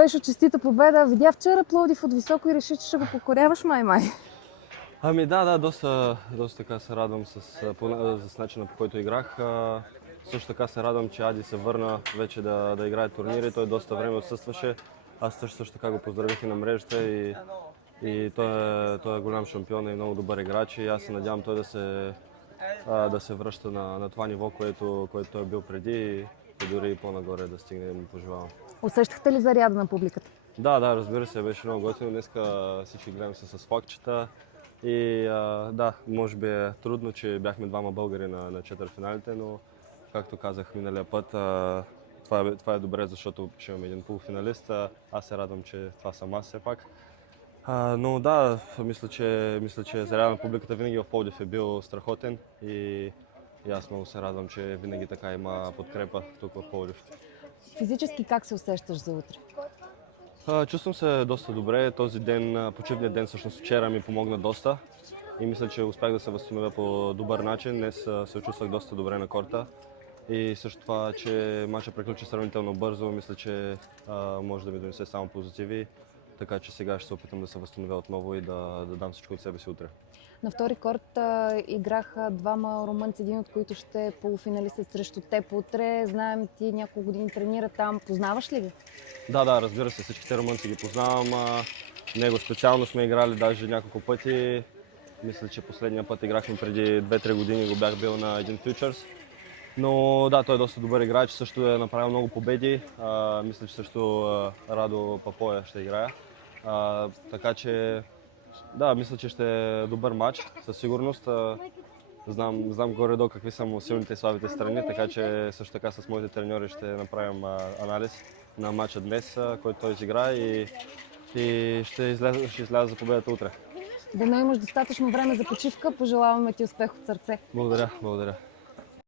Пешо, честита победа. Видя вчера Пловдив от високо и реши, че ще го покоряваш май. Ами да, доста така се радвам с начина, по който играх. Също така се радвам, че Ади се върна вече да играе турнири. Той доста време отсъстваше. Аз също така го поздравих и на мрежата и той е голям шампион и много добър играч и аз се надявам той да се връща на това ниво, което той е бил преди и дори и по-нагоре да стигне, му пожелавам. Усещахте ли заряда на публиката? Да, разбира се, беше много готино. Днеска всички гледам се с флагчета и да, може би е трудно, че бяхме двама българи на четвъртфиналите, но както казах миналия път, това е добре, защото ще имаме един полуфиналист. Аз се радвам, че това съм аз все пак. Но да, мисля, че зарядът на публиката винаги в Пловдив е бил страхотен и аз много се радвам, че винаги така има подкрепа тук в Пловдив. Физически как се усещаш за утре? Чувствам се доста добре. Този ден, почивният ден, всъщност вчера ми помогна доста и мисля, че успях да се възстановя по добър начин. Днес се чувствах доста добре на корта и също това, че матчът приключи сравнително бързо, мисля, че може да ми донесе само позитиви. Така че сега ще се опитам да се възстановя отново и да дам всичко от себе си утре. На втори корт играха двама румънци, един от които ще е полуфиналистът срещу теб утре. Знаем, ти няколко години тренира там. Познаваш ли ги? Да, разбира се, всичките румънци ги познавам. Него специално сме играли даже няколко пъти. Мисля, че последния път играхме преди 2-3 години, го бях бил на един Futures. Но да, той е доста добър играч, също е направил много победи. Мисля, че също Радо Папоя ще играе. Така че да, мисля, че ще е добър матч, със сигурност. Знам горе-долу какви са му силните и слабите страни, така че също така с моите треньори ще направим анализ на матча днес, който той изигра и ще изляза за победата утре. Дано имаш достатъчно време за почивка. Пожелаваме ти успех от сърце. Благодаря.